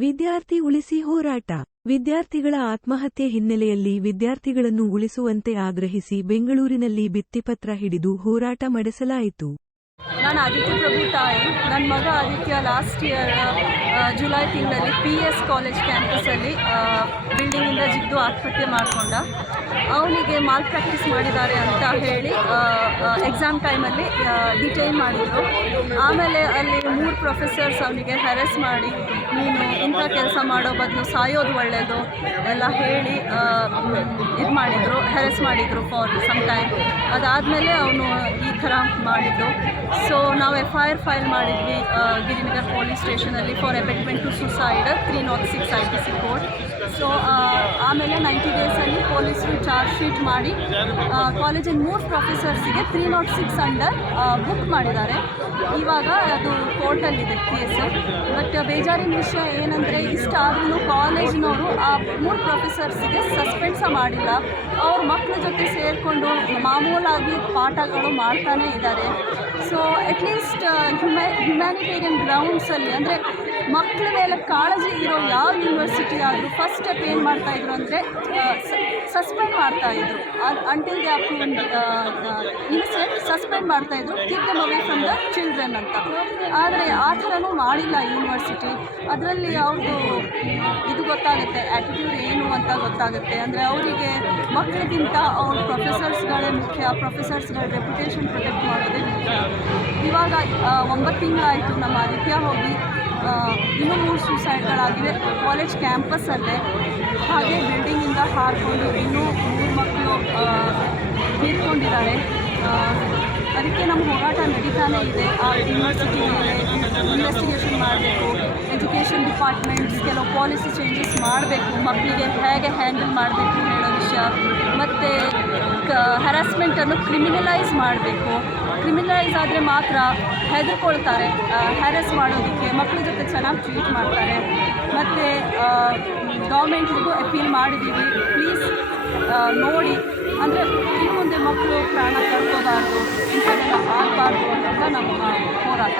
ವಿದ್ಯಾರ್ಥಿ ಉಳಿಸಿ ಹೋರಾಟ. ವಿದ್ಯಾರ್ಥಿಗಳ ಆತ್ಮಹತ್ಯೆ ಹಿನ್ನೆಲೆಯಲ್ಲಿ ವಿದ್ಯಾರ್ಥಿಗಳನ್ನು ಉಳಿಸುವಂತೆ ಆಗ್ರಹಿಸಿ ಬೆಂಗಳೂರಿನಲ್ಲಿ ಭಿತ್ತಿಪತ್ರ ಹಿಡಿದು ಹೋರಾಟ ನಡೆಸಲಾಯಿತು. ನಾನು ಆದಿತ್ಯ ಪ್ರಭು ತಾಯಿ. ನನ್ನ ಮಗ ಆದಿತ್ಯ ಲಾಸ್ಟ್ ಇಯರ್ ಜುಲೈ ತಿಂಗಳಲ್ಲಿ ಪಿ ಎಸ್ ಕಾಲೇಜ್ ಕ್ಯಾಂಪಸಲ್ಲಿ ಬಿಲ್ಡಿಂಗಿಂದ ಜಿದ್ದು ಆತ್ಮಹತ್ಯೆ ಮಾಡಿಕೊಂಡ. ಅವನಿಗೆ ಮಾಲ್ ಪ್ರಾಕ್ಟೀಸ್ ಮಾಡಿದ್ದಾರೆ ಅಂತ ಹೇಳಿ ಎಕ್ಸಾಮ್ ಟೈಮಲ್ಲಿ ಡಿಟೈನ್ ಮಾಡಿದರು. ಆಮೇಲೆ ಅಲ್ಲಿ ಮೂರು ಪ್ರೊಫೆಸರ್ಸ್ ಅವನಿಗೆ ಹೆರೆಸ್ ಮಾಡಿ, ನೀನು ಇಂಥ ಕೆಲಸ ಮಾಡೋ ಬದಲು ಸಾಯೋದು ಒಳ್ಳೆಯದು ಎಲ್ಲ ಹೇಳಿ ಇದು ಮಾಡಿದರು ಹೆರೆಸ್ ಮಾಡಿದರು ಫಾರ್ ಸಮ್ ಟೈಮ್ ಅದಾದಮೇಲೆ ಅವನು ಈ ಥರ ಮಾಡಿದ್ದು. ಸೊ ನಾವು ಎಫ್ ಐ ಆರ್ ಫೈಲ್ ಮಾಡಿದ್ವಿ Girinagar police ಸ್ಟೇಷನಲ್ಲಿ for abetment to suicide three not six I P C court so ಆಮೇಲೆ ನೈಂಟಿ ಡೇಸಲ್ಲಿ ಪೊಲೀಸರು ಚಾರ್ಜ್ ಶೀಟ್ ಮಾಡಿ ಕಾಲೇಜಿನ ಮೂರು ಪ್ರೊಫೆಸರ್ಸಿಗೆ three not six under book ಮಾಡಿದ್ದಾರೆ. ಇವಾಗ ಅದು ಕೋರ್ಟಲ್ಲಿದೆ ಕೇಸ್ ಬಟ್ ಬೇಜಾರಿನ ವಿಷಯ ಏನಂದರೆ ಇಷ್ಟಾದ್ರೂ ಕಾಲೇಜಿನವರು ಆ ಮೂರು ಪ್ರೊಫೆಸರ್ಸಿಗೆ ಸಸ್ಪೆಂಡ್ ಸಹ ಮಾಡಿಲ್ಲ. ಅವ್ರ ಮಕ್ಕಳ ಜೊತೆ ಸೇರಿಕೊಂಡು ಮಾಮೂಲಾಗಿ ಪಾಠಗಳು ಮಾಡ್ತಾನೇ ಇದ್ದಾರೆ. ಸೊ ಅಟ್ಲೀಸ್ಟ್ ಹ್ಯುಮ್ಯಾ ಹ್ಯುಮ್ಯಾನಿಟೇರಿಯನ್ ಗ್ರೌಂಡ್ಸಲ್ಲಿ ಅಂದರೆ ಮಕ್ಕಳ ಮೇಲೆ ಕಾಳಜಿ ಇರೋ ಯಾವ ಯೂನಿವರ್ಸಿಟಿ ಆದರೂ ಫಸ್ಟ್ ಸ್ಟೆಪ್ ಏನು ಮಾಡ್ತಾಯಿದ್ರು ಅಂದರೆ ಸಸ್ಪೆಂಡ್ ಮಾಡ್ತಾ ಇದ್ರು. Until they up innocent suspend ಮಾಡ್ತಾಯಿದ್ರು keep them away from the children ಅಂತ. ಆದರೆ ಆ ಥರನೂ ಮಾಡಿಲ್ಲ ಯೂನಿವರ್ಸಿಟಿ ಅದರಲ್ಲಿ ಅವ್ರದ್ದು ಇದು ಗೊತ್ತಾಗುತ್ತೆ ಆ್ಯಟಿಟ್ಯೂಡ್ ಅಂತ ಗೊತ್ತಾಗುತ್ತೆ. ಅಂದರೆ ಅವರಿಗೆ ಮಕ್ಕಳಿಗಿಂತ ಅವ್ರ ಪ್ರೊಫೆಸರ್ಸ್ಗಳೇ ಮುಖ್ಯ ಪ್ರೊಫೆಸರ್ಸ್ಗಳ ರೆಪ್ಯುಟೇಷನ್ ಪ್ರೊಟೆಕ್ಟ್ ಮಾಡೋದೇ ಮುಖ್ಯ. ಇವಾಗ ಒಂಬತ್ತು ತಿಂಗಳಾಯಿತು ನಮ್ಮ ಆದಿತ್ಯ ಹೋಗಿ ಇನ್ನೂ ಮೂರು ಸೂಸೈಡ್ಗಳಾಗಿವೆ ಕಾಲೇಜ್ ಕ್ಯಾಂಪಸ್ಸಲ್ಲೇ ಹಾಗೆ ಬಿಲ್ಡಿಂಗಿಂದ ಹಾರಿಕೊಂಡು ಇನ್ನೂ ಮೂರು ಮಕ್ಕಳು ತೀರ್ಕೊಂಡಿದ್ದಾರೆ. ಅದಕ್ಕೆ ನಮ್ಮ ಹೋರಾಟ ನಡೀತಾನೇ ಇದೆ. ಆ ಯೂನಿವರ್ಸಿಟಿ ಮೇಲೆ ಇನ್ವೆಸ್ಟಿಗೇಷನ್ ಮಾಡಬೇಕು. ಎಜುಕೇಷನ್ ಡಿಪಾರ್ಟ್ಮೆಂಟ್ಸ್ ಕೆಲವು ಪಾಲಿಸಿ ಚೇಂಜಸ್ ಮಾಡಬೇಕು ಮಕ್ಕಳಿಗೆ ಹೇಗೆ ಹ್ಯಾಂಡಲ್ ಮಾಡಬೇಕು ಹೇಳೋ ವಿಷಯ. ಮತ್ತು, ಕ ಹ್ಯಾರಾಸ್ಮೆಂಟನ್ನು ಕ್ರಿಮಿನಲೈಸ್ ಮಾಡಬೇಕು. ಕ್ರಿಮಿನಲೈಸ್ ಆದರೆ ಮಾತ್ರ ಹೆದರ್ಕೊಳ್ತಾರೆ. ಹ್ಯಾರಸ್ ಮಾಡೋದಕ್ಕೆ ಮಕ್ಕಳ ಜೊತೆ ಚೆನ್ನಾಗಿ ಟ್ರೀಟ್ ಮಾಡ್ತಾರೆ. ಮತ್ತು ಗೌರ್ಮೆಂಟ್ಗೂ ಅಪೀಲ್ ಮಾಡಿದ್ದೀವಿ ಪ್ಲೀಸ್ ನೋಡಿ. ಅಂದರೆ, ಇನ್ನು ಮುಂದೆ ಮಕ್ಕಳು ಪ್ರಾಣ ಕಳ್ಕೋಬಾರ್ದು ಇಂಥದ್ದೆಲ್ಲ ಆಗಬಾರ್ದು ಅಂತ ನಮ್ಮ ಹೋರಾಟ